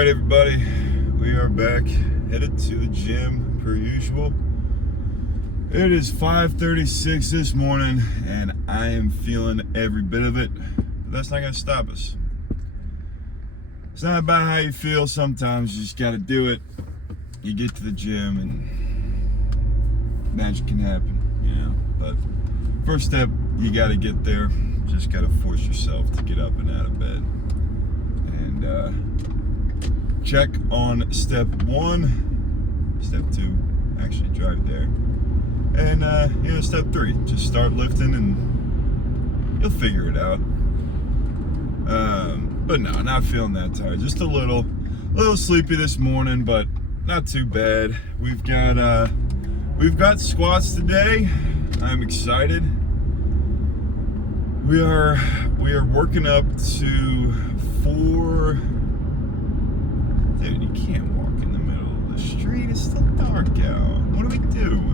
Alright everybody, we are back, headed to the gym per usual. It is 5:36 this morning and I am feeling every bit of it, but that's not going to stop us. It's not about how you feel sometimes, you just got to do it. You get to the gym and magic can happen, you know. But first step, you got to get there, just got to force yourself to get up and out of bed. And check on step 1, step 2, actually drive there, and step 3, just start lifting and you'll figure it out. But no, not feeling that tired, just a little sleepy this morning, but not too bad. We've got squats today. I'm excited. We are working up to 4. Dude, you can't walk in the middle of the street. It's still dark out. What are we doing?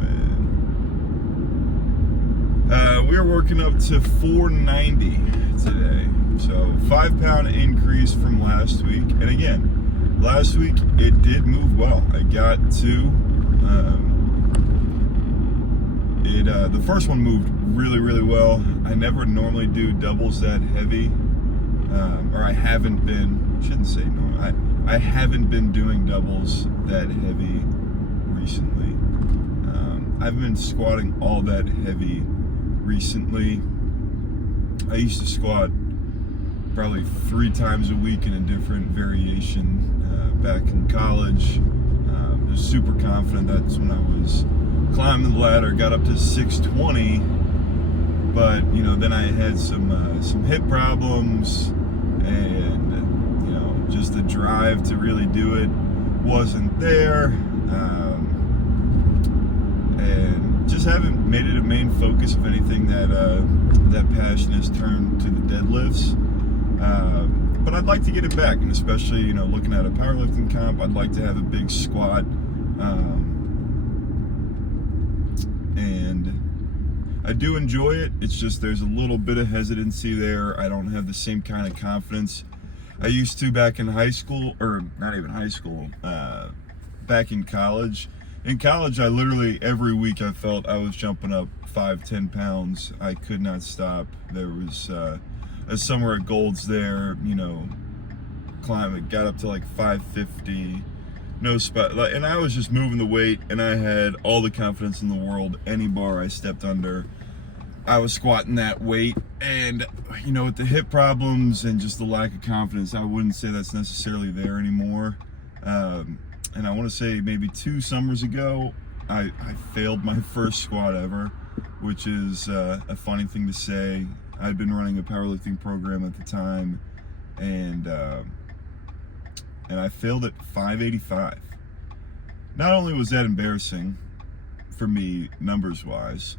We are working up to 490 today. So 5-pound increase from last week. And again, last week it did move well. I got to the first one moved really well. I never normally do doubles that heavy, or I haven't been. Shouldn't say normal. I haven't been doing doubles that heavy recently. I've been squatting all that heavy recently. I used to squat probably 3 times a week in a different variation back in college. I was super confident. That's when I was climbing the ladder, got up to 620, but then I had some hip problems, and just the drive to really do it wasn't there, and just haven't made it a main focus of anything. That passion has turned to the deadlifts, but I'd like to get it back, and especially looking at a powerlifting comp, I'd like to have a big squat, and I do enjoy it. It's just there's a little bit of hesitancy there. I don't have the same kind of confidence I used to back in high school, or not even high school, back in college. In college, I literally, every week I felt I was jumping up 5-10 pounds. I could not stop. There was a summer at Gold's there, climbing, got up to like 550, no spot, and I was just moving the weight, and I had all the confidence in the world. Any bar I stepped under, I was squatting that weight, and with the hip problems and just the lack of confidence, I wouldn't say that's necessarily there anymore. And I want to say maybe 2 summers ago, I failed my first squat ever, which is a funny thing to say. I'd been running a powerlifting program at the time, and I failed at 585. Not only was that embarrassing for me numbers-wise,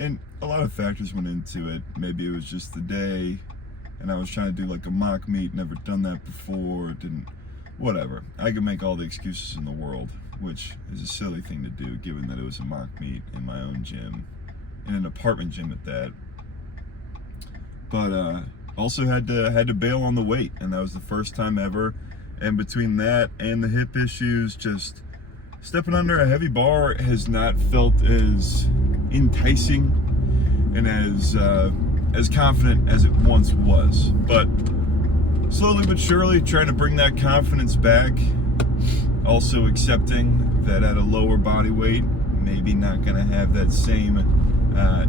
and a lot of factors went into it. Maybe it was just the day, and I was trying to do like a mock meet, never done that before, whatever. I could make all the excuses in the world, which is a silly thing to do given that it was a mock meet in my own gym, in an apartment gym at that. But also had to bail on the weight, and that was the first time ever. And between that and the hip issues, just stepping under a heavy bar has not felt as enticing and as confident as it once was. But slowly but surely trying to bring that confidence back. Also accepting that at a lower body weight, maybe not gonna have that same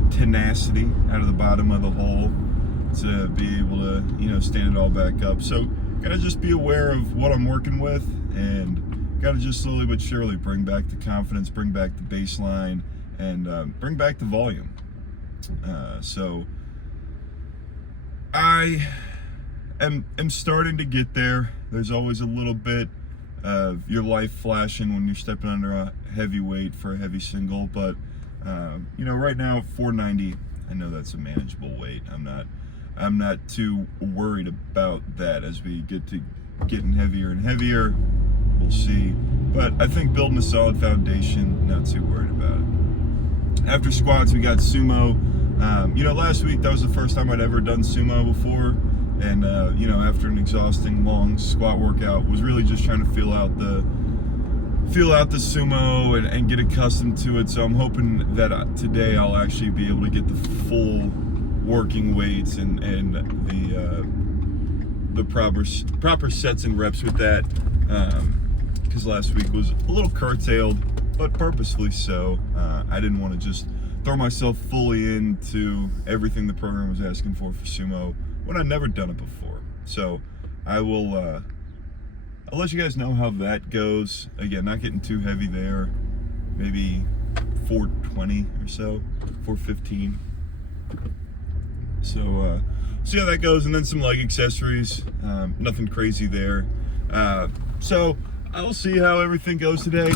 tenacity out of the bottom of the hole to be able to stand it all back up. So gotta just be aware of what I'm working with, and gotta just slowly but surely bring back the confidence, bring back the baseline, and bring back the volume. So I am starting to get there. There's always a little bit of your life flashing when you're stepping under a heavy weight for a heavy single, but right now 490, I know that's a manageable weight. I'm not too worried about that. As we get to getting heavier and heavier, we'll see. But I think building a solid foundation, not too worried about it. After squats, we got sumo. Last week, that was the first time I'd ever done sumo before. And you know, after an exhausting long squat workout, was really just trying to feel out the sumo and get accustomed to it. So I'm hoping that today I'll actually be able to get the full working weights and the proper sets and reps with that, because last week was a little curtailed, but purposefully so. I didn't want to just throw myself fully into everything the program was asking for sumo when I'd never done it before. So I'll let you guys know how that goes. Again, not getting too heavy there, maybe 420 or so, 415. So see how that goes, and then some leg accessories. Nothing crazy there. So I'll see how everything goes today.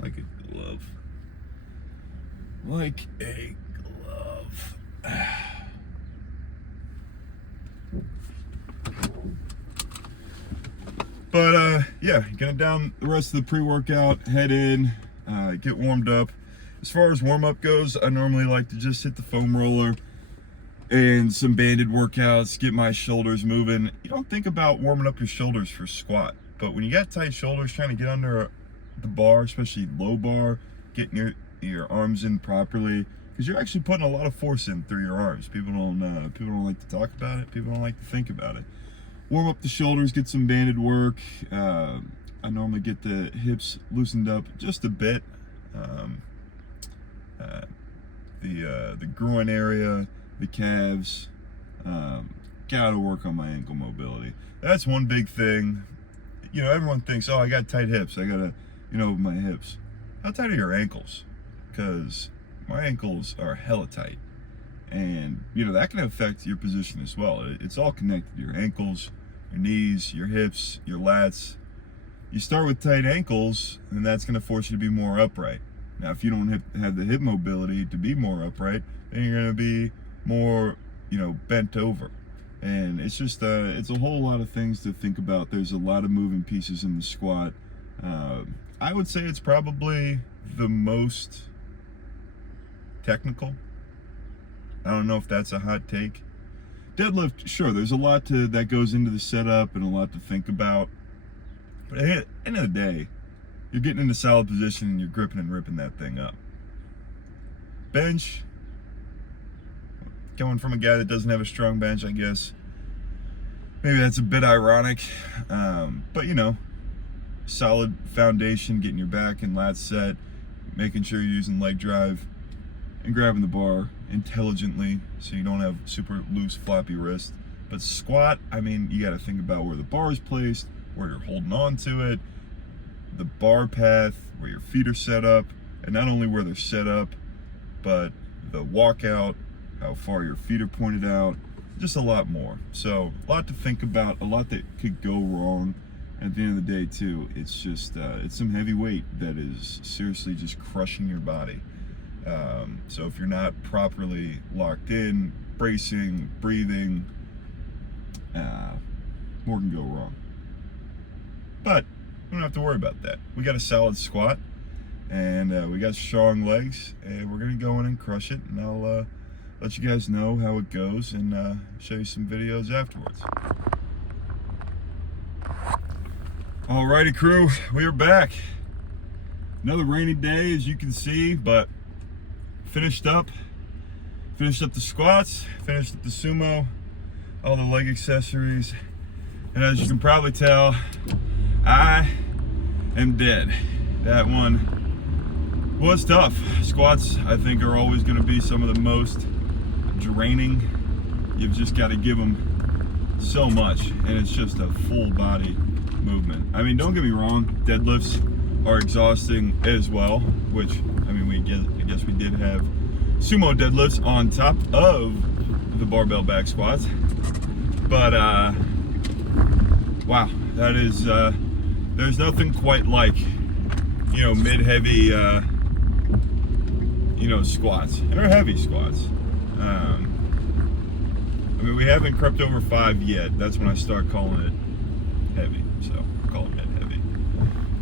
Like a glove. Like a glove. But yeah, gonna down the rest of the pre-workout, head in, get warmed up. As far as warm-up goes, I normally like to just hit the foam roller and some banded workouts, get my shoulders moving. You don't think about warming up your shoulders for squat, but when you got tight shoulders, trying to get under the bar, especially low bar, getting your arms in properly, because you're actually putting a lot of force in through your arms. People don't like to talk about it. People don't like to think about it. Warm up the shoulders, get some banded work. I normally get the hips loosened up just a bit. The groin area, the calves. Gotta work on my ankle mobility. That's one big thing. You know, everyone thinks, oh, I got tight hips. I gotta, you know, my hips. How tight are your ankles? Because my ankles are hella tight. And, you know, that can affect your position as well. It's all connected. Your ankles, your knees, your hips, your lats. You start with tight ankles, and that's going to force you to be more upright. Now, if you don't have the hip mobility to be more upright, then you're going to be more, you know, bent over. And it's just, it's a whole lot of things to think about. There's a lot of moving pieces in the squat. I would say it's probably the most technical. I don't know if that's a hot take. Deadlift, sure, there's a lot that goes into the setup and a lot to think about. But at the end of the day, you're getting in a solid position and you're gripping and ripping that thing up. Bench, coming from a guy that doesn't have a strong bench, I guess. Maybe that's a bit ironic. But, you know, solid foundation, getting your back and lats set, making sure you're using leg drive, and grabbing the bar intelligently so you don't have super loose floppy wrist. But squat, I mean, you got to think about where the bar is placed, where you're holding on to it, the bar path, where your feet are set up, and not only where they're set up, but the walkout, how far your feet are pointed out, just a lot more. So a lot to think about, a lot that could go wrong. At the end of the day too, it's just it's some heavy weight that is seriously just crushing your body. So if you're not properly locked in, bracing, breathing, more can go wrong. But we don't have to worry about that. We got a solid squat, and we got strong legs, and we're gonna go in and crush it. And I'll let you guys know how it goes and show you some videos afterwards. Alrighty, crew, we are back. Another rainy day, as you can see, but finished up the squats, finished up the sumo, all the leg accessories, and as you can probably tell, I am dead. That one was tough. Squats, I think, are always going to be some of the most draining. You've just got to give them so much, and it's just a full body movement. I mean, don't get me wrong, deadlifts are exhausting as well, which, I mean, I guess we did have sumo deadlifts on top of the barbell back squats, but wow, that is there's nothing quite like, you know, mid-heavy you know, squats, and they're heavy squats. I mean, we haven't crept over 5 yet. That's when I start calling it heavy, so I'll call it mid-heavy.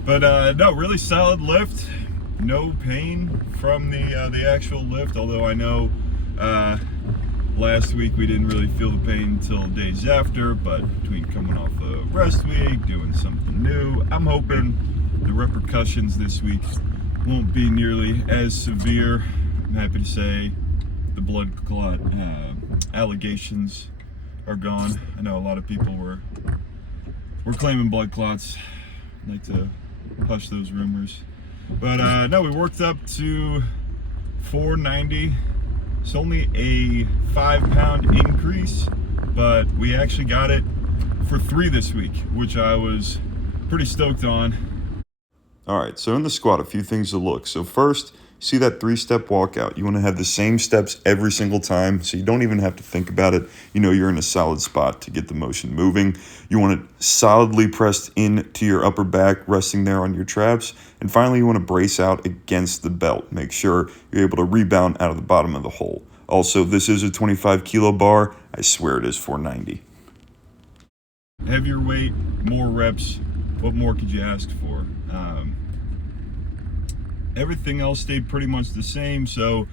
But no, really solid lift. No pain from the actual lift, although I know last week we didn't really feel the pain until days after, but between coming off a rest week, doing something new, I'm hoping the repercussions this week won't be nearly as severe. I'm happy to say the blood clot allegations are gone. I know a lot of people were claiming blood clots. I'd like to hush those rumors. But no, we worked up to 490. It's only a 5-pound increase, but we actually got it for 3 this week, which I was pretty stoked on. All right, so in the squat, a few things to look. So first, see that 3-step walkout. You want to have the same steps every single time, so you don't even have to think about it. You know you're in a solid spot to get the motion moving. You want it solidly pressed into your upper back, resting there on your traps. And finally, you want to brace out against the belt. Make sure you're able to rebound out of the bottom of the hole. Also, this is a 25-kilo bar. I swear it is 490. Heavier weight, more reps. What more could you ask for? Everything else stayed pretty much the same. So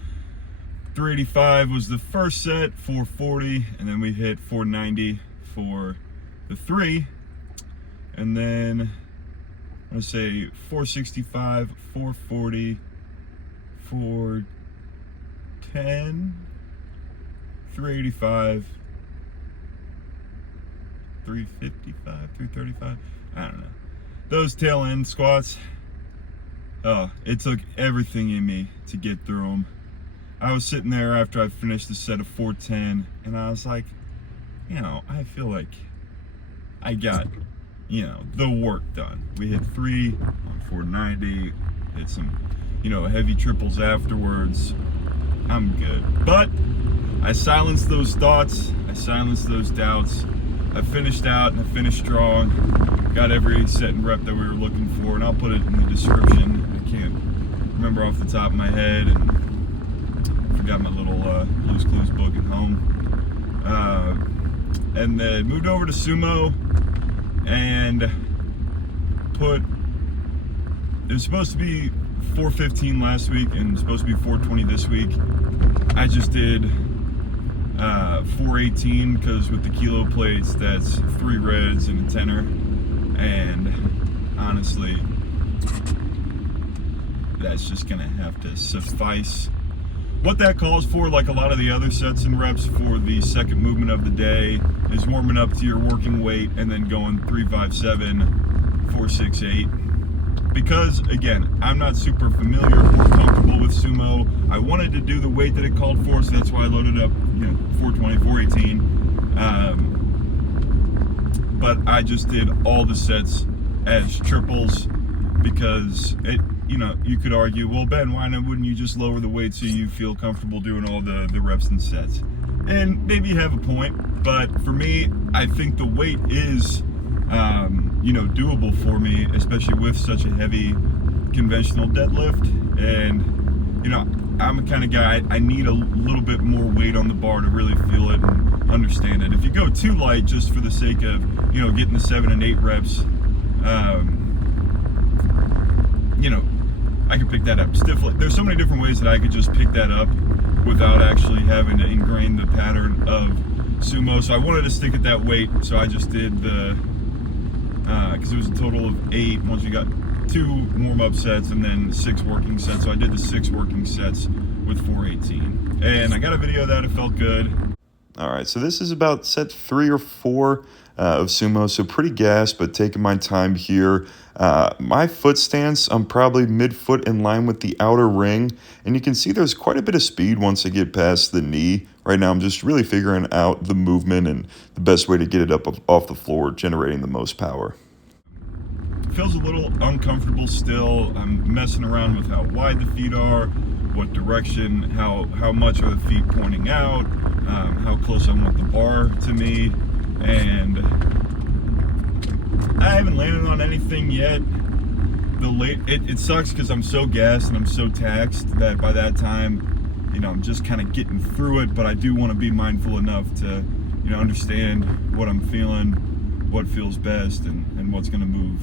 385 was the first set, 440, and then we hit 490 for the 3. And then I'm gonna say 465, 440, 410, 385, 355, 335. I don't know. Those tail end squats, oh, it took everything in me to get through them. I was sitting there after I finished the set of 410, and I was like, I feel like I got, the work done. We hit 3 on 490, hit some, heavy triples afterwards. I'm good. But I silenced those thoughts. I silenced those doubts. I finished out and I finished strong. Got every set and rep that we were looking for, and I'll put it in the description. I can't remember off the top of my head, and I forgot my little Blue's Clues book at home. And then moved over to Sumo and it was supposed to be 415 last week and supposed to be 420 this week. I just did 418 because with the kilo plates, that's 3 reds and a tenner. And honestly, that's just gonna have to suffice. What that calls for, like a lot of the other sets and reps for the second movement of the day, is warming up to your working weight and then going 357, 468. Because again, I'm not super familiar or comfortable with sumo. I wanted to do the weight that it called for, so that's why I loaded up, 420, 418. But I just did all the sets as triples because you could argue, well, Ben, why wouldn't you just lower the weight so you feel comfortable doing all the reps and sets? And maybe you have a point, but for me, I think the weight is, doable for me, especially with such a heavy conventional deadlift. And, I'm a kind of guy, I need a little bit more weight on the bar to really feel it and understand it. If you go too light just for the sake of, getting the 7 and 8 reps, I could pick that up stiffly. There's so many different ways that I could just pick that up without actually having to ingrain the pattern of sumo. So I wanted to stick at that weight, so I just did because it was a total of 8 once you got 2 warm-up sets and then 6 working sets. So I did the 6 working sets with 418. And I got a video of that, it felt good. All right, so this is about set 3 or 4 of sumo, so pretty gassed, but taking my time here. My foot stance, I'm probably mid-foot in line with the outer ring, and you can see there's quite a bit of speed once I get past the knee. Right now, I'm just really figuring out the movement and the best way to get it up off the floor, generating the most power. Feels a little uncomfortable still. I'm messing around with how wide the feet are, what direction, how much are the feet pointing out, how close I want the bar to me, and I haven't landed on anything yet. It sucks because I'm so gassed and I'm so taxed that by that time, I'm just kind of getting through it, but I do want to be mindful enough to, understand what I'm feeling, what feels best, and what's going to move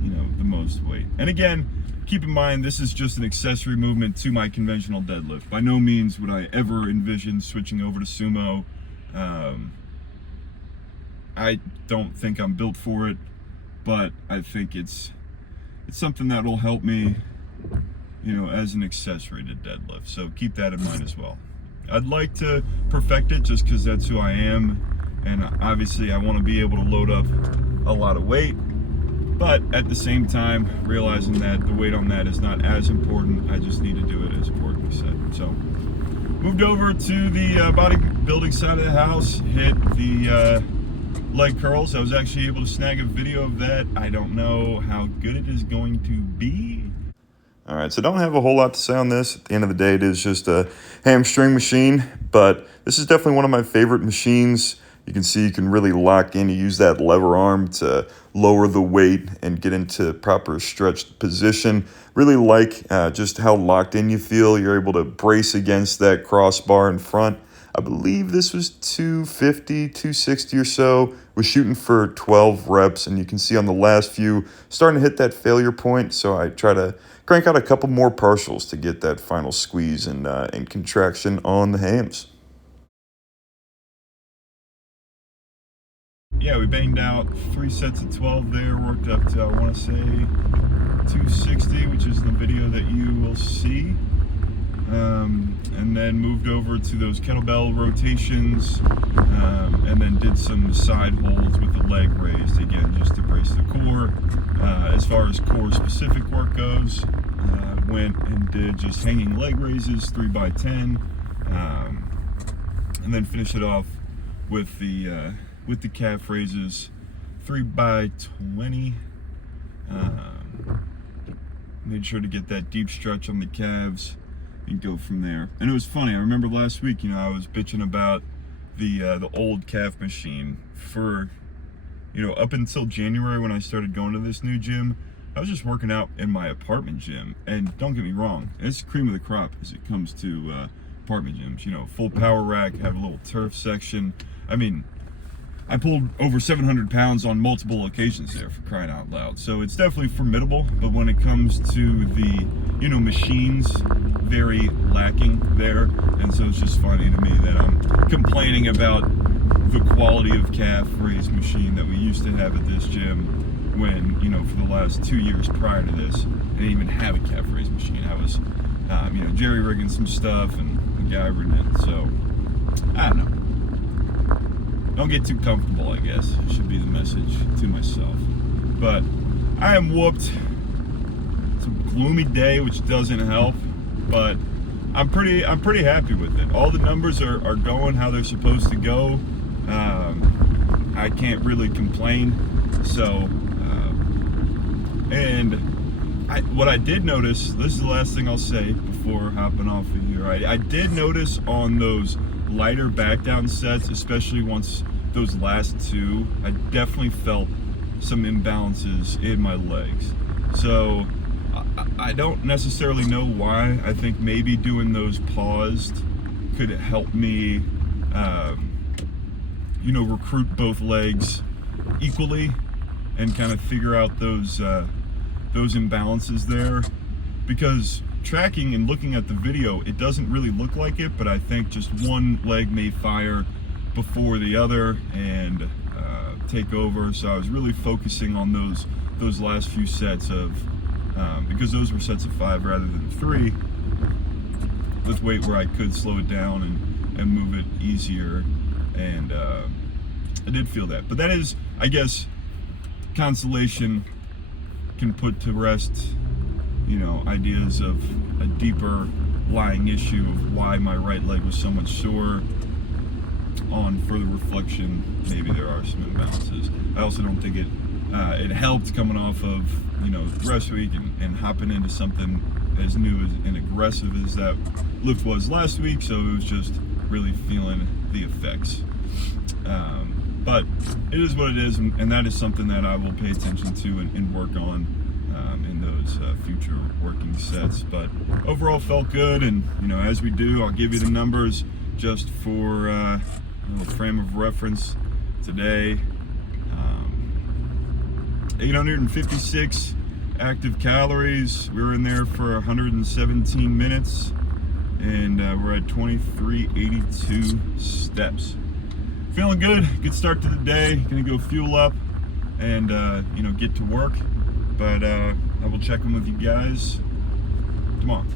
the most weight. And again, keep in mind, this is just an accessory movement to my conventional deadlift. By no means would I ever envision switching over to sumo. I don't think I'm built for it, but I think it's something that will help me, as an accessory to deadlift. So keep that in mind as well. I'd like to perfect it just because that's who I am, and obviously I want to be able to load up a lot of weight, but at the same time realizing that the weight on that is not as important. I just need to do it as a working set. So moved over to the bodybuilding side of the house, hit the leg curls. I was actually able to snag a video of that. I don't know how good it is going to be. All right, so don't have a whole lot to say on this. At the end of the day, it is just a hamstring machine, but this is definitely one of my favorite machines. You can see you can really lock in. You use that lever arm to lower the weight and get into proper stretched position. Really like just how locked in you feel. You're able to brace against that crossbar in front. I believe this was 250, 260 or so. Was shooting for 12 reps, and you can see on the last few starting to hit that failure point. So I try to crank out a couple more partials to get that final squeeze and contraction on the hams. Yeah, we banged out 3 sets of 12 there, worked up to, I want to say, 260, which is the video that you will see. And then moved over to those kettlebell rotations, and then did some side holds with the leg raised, again, just to brace the core. As far as core specific work goes, went and did just hanging leg raises, 3x10, and then finished it off with the calf raises, 3x20. Made sure to get that deep stretch on the calves and go from there. And it was funny, I remember last week, I was bitching about the old calf machine for, up until January when I started going to this new gym. I was just working out in my apartment gym, and don't get me wrong, it's cream of the crop as it comes to apartment gyms. Full power rack, have a little turf section. I mean, I pulled over 700 pounds on multiple occasions there, for crying out loud. So it's definitely formidable, but when it comes to the, machines, very lacking there. And so it's just funny to me that I'm complaining about the quality of calf raise machine that we used to have at this gym when, for the last 2 years prior to this, I didn't even have a calf raise machine. I was, jerry rigging some stuff and MacGyvering it. So, I don't know. Don't get too comfortable, I guess, should be the message to myself. But I am whooped. It's a gloomy day, which doesn't help, but I'm pretty happy with it. All the numbers are going how they're supposed to go. I can't really complain. So, what I did notice, this is the last thing I'll say before hopping off of here. I did notice on those lighter back down sets, especially once those last two, I definitely felt some imbalances in my legs. So I don't necessarily know why. I think maybe doing those paused could help me, recruit both legs equally and kind of figure out those imbalances there. Because tracking and looking at the video, it doesn't really look like it, but I think just one leg may fire before the other and take over. So I was really focusing on those last few sets of, because those were sets of 5 rather than 3, with weight where I could slow it down and move it easier. And I did feel that. But that is, I guess, consolation can put to rest ideas of a deeper lying issue of why my right leg was so much sore. On further reflection, maybe there are some imbalances. I also don't think it helped coming off of rest week and hopping into something as new and aggressive as that lift was last week. So it was just really feeling the effects. But it is what it is, and that is something that I will pay attention to and work on in those future working sets. But overall felt good, and as we do, I'll give you the numbers just for a little frame of reference today. 856 active calories. We were in there for 117 minutes, and we're at 2382 steps. Feeling good. Good start to the day. Gonna go fuel up and get to work. But I will check in with you guys tomorrow.